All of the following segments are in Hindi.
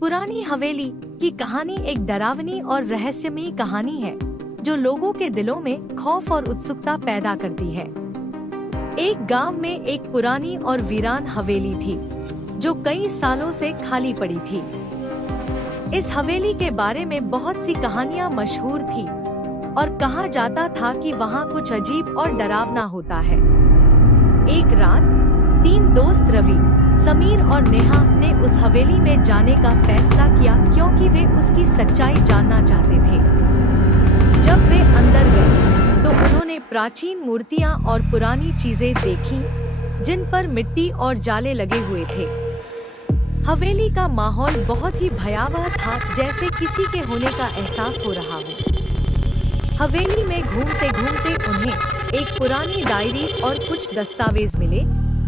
पुरानी हवेली की कहानी एक डरावनी और रहस्यमयी कहानी है जो लोगों के दिलों में खौफ और उत्सुकता पैदा करती है। एक गांव में एक पुरानी और वीरान हवेली थी जो कई सालों से खाली पड़ी थी। इस हवेली के बारे में बहुत सी कहानियां मशहूर थी और कहा जाता था कि वहां कुछ अजीब और डरावना होता है। एक रात 3 दोस्त रवि, समीर और नेहा ने उस हवेली में जाने का फैसला किया क्योंकि वे उसकी सच्चाई जानना चाहते थे। जब वे अंदर गए तो उन्होंने प्राचीन मूर्तियां और पुरानी चीजें देखीं जिन पर मिट्टी और जाले लगे हुए थे। हवेली का माहौल बहुत ही भयावह था, जैसे किसी के होने का एहसास हो रहा हो। हवेली में घूमते घूमते उन्हें एक पुरानी डायरी और कुछ दस्तावेज मिले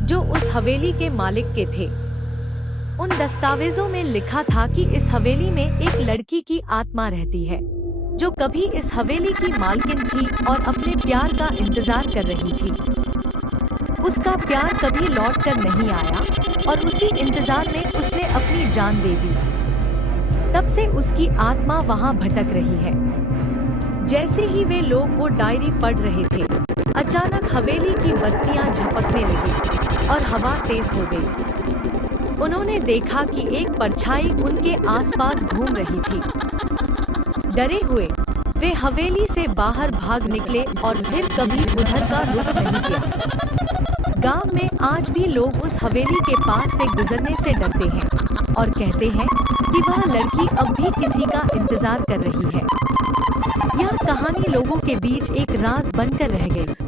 जो उस हवेली के मालिक के थे। उन दस्तावेजों में लिखा था कि इस हवेली में एक लड़की की आत्मा रहती है जो कभी इस हवेली की मालकिन थी और अपने प्यार का इंतजार कर रही थी। उसका प्यार कभी लौट कर नहीं आया और उसी इंतजार में उसने अपनी जान दे दी। तब से उसकी आत्मा वहां भटक रही है। जैसे ही वे लोग वो डायरी पढ़ रहे थे, अचानक हवेली की बत्तियां झपकने लगी और हवा तेज हो गई। उन्होंने देखा कि एक परछाई उनके आसपास घूम रही थी। डरे हुए वे हवेली से बाहर भाग निकले और फिर कभी उधर का रुख नहीं किया। गांव में आज भी लोग उस हवेली के पास से गुजरने से डरते हैं और कहते हैं कि वह लड़की अब भी किसी का इंतजार कर रही है। यह कहानी लोगों के बीच एक राज बनकर रह गई।